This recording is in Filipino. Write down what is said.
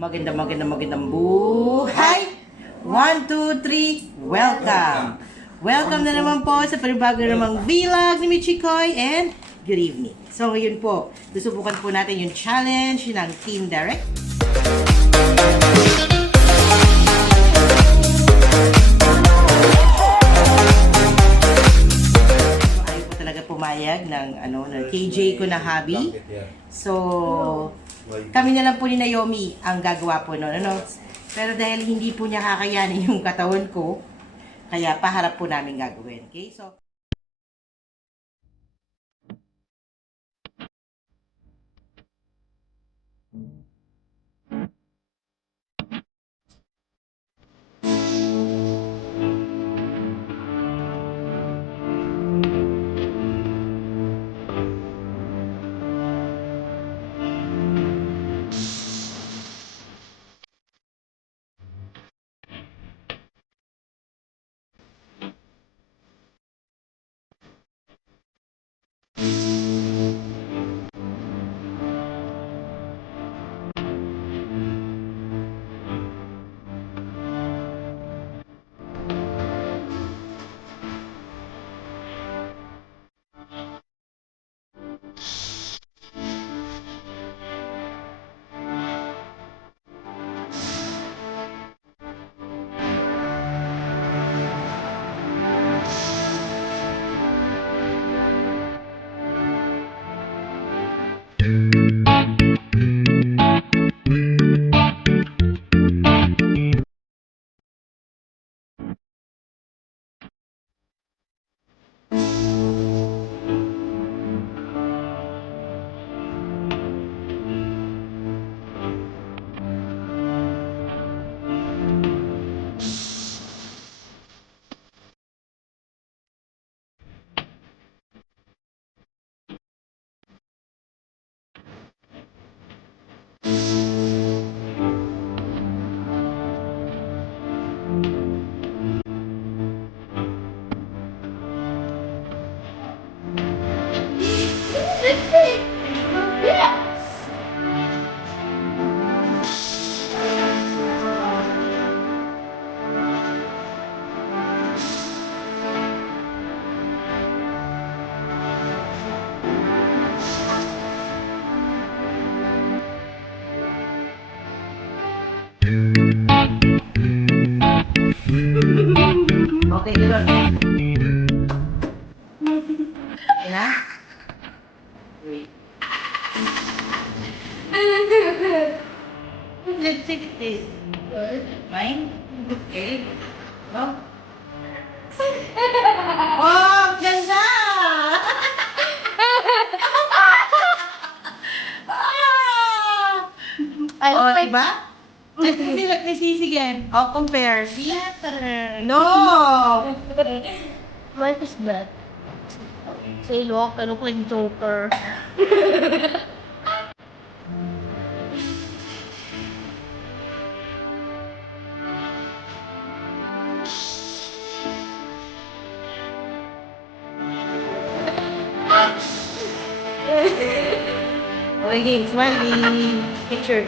Magandang buhay! 1, 2, 3, welcome! Welcome na naman po sa panibago namang vlog ni Michikoy and good evening. So ngayon po, susubukan po natin yung challenge ng Team Direct. Ayaw po talaga pumayag ng, ng KJ ko na hobby. So, kami na lang po ni Naomi ang gagawa po noon. Pero dahil hindi po niya kakayanin yung katawan ko, kaya paharap po namin gagawin. Okay? So, okay, good. Okay na? Wait. Let's see this. Mine? Okay. Go. Oh, ganda! Oh, diba? Hindi nagsisigan. Oh, compare. No! What is that? Say, look, I look like Joker. Okay, smiley. Picture.